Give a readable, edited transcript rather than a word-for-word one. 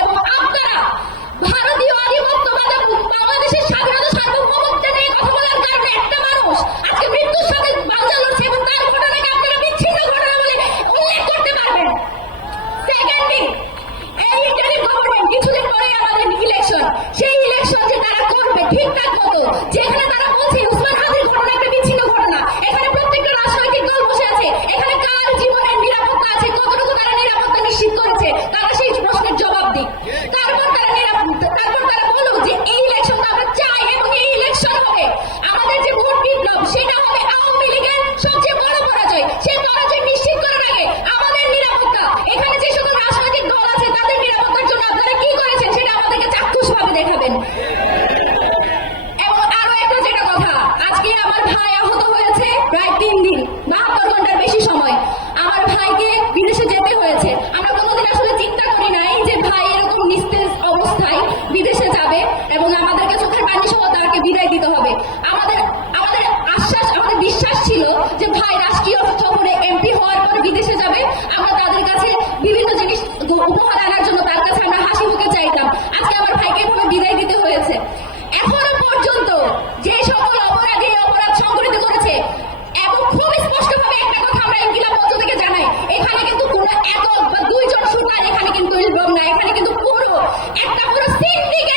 এবং আপনারা ভারতীয় আধিপত্যবাদ বাংলাদেশের স্বাধীনতা সার্বভৌমত্ব নিয়ে কথা বলার কারণে একটা মানুষ আজকে মৃত্যুর সাথে বাঁচা লড়ছে এবং তার ঘটনাকে আপনারা বিচ্ছিন্ন ঘটনা বলে উল্লেখ করতে পারবেন। সেকেন্ডলি, এই ইন্টারিম গভর্নমেন্ট কিছুদিন পরে আমাদের ইলেকশন, সেই ইলেকশন যে তারা করবে ঠিকঠাক মতো, যেখানে তারা বলছে উসমান হাদির ঘটনা একটা বিচ্ছিন্ন ঘটনা, এখানে প্রত্যেকটা রাজনৈতিক দল বসে আছে, এখানে কার জীবনের নিরাপত্তা আছে, কতটুকু তারা নিরাপত্তা নিশ্চিত করেছে, তারা সেই প্রশ্নের জবাব দিক। তারপর তারা বলুক যে এই ইলেকশন আমরা চাই এবং এই ইলেকশন হবে আমাদের যে ভোট বিপ্লব, সেটা হবে আওয়ামী লীগের সবচেয়ে বড় পরাজয়। সেই পরাজয় নিশ্চিত করার আগে আমাদের নিরাপত্তা, এখানে যে সকল রাজনৈতিক দল আছে তাদের নিরাপত্তার জন্য আপনারা কি করেছেন সেটা আমাদেরকে চাক্ষুষভাবে দেখাবেন। এবং আরো একটা যেটা কথা, আজকে আমার ভাই আহত হয়েছে প্রায় 3 দিন, 72 ঘন্টার বেশি সময় আমার ভাইকে বিদেশে যেতে হয়েছে। আমরা কোনোদিন আসলে চিন্তা করি নাই যে ভাই এরকম নিস্তেজ অবস্থায় বিদেশে যাবে এবং আমাদেরকে চোখের পানি সহ তাকে বিদায় দিতে হবে। আমাদের বিশ্বাস ছিল যে ভাই রাষ্ট্রীয় সফরে এমপি হওয়ার পর বিদেশে যাবে, আমরা তাদের কাছে বিভিন্ন জিনিস উপহার আনার জন্য তার কাছে আমরা হাসি মুখে চাইতাম। আজকে আমার ভাইকে এভাবে বিদায় দিতে হয়েছে। এখনো পর্যন্ত যে সকল অপরাধী অপরাধ সংঘটিত করেছে, এবং খুব স্পষ্টভাবে একটা কথা আমরা ইনকিলাব মঞ্চ থেকে জানাই, এখানে কিন্তু কোনো একক বা 2 জন শুটার এখানে কিন্তু ইনভলভ না, এখানে কিন্তু পুরো সিন্ডিকেট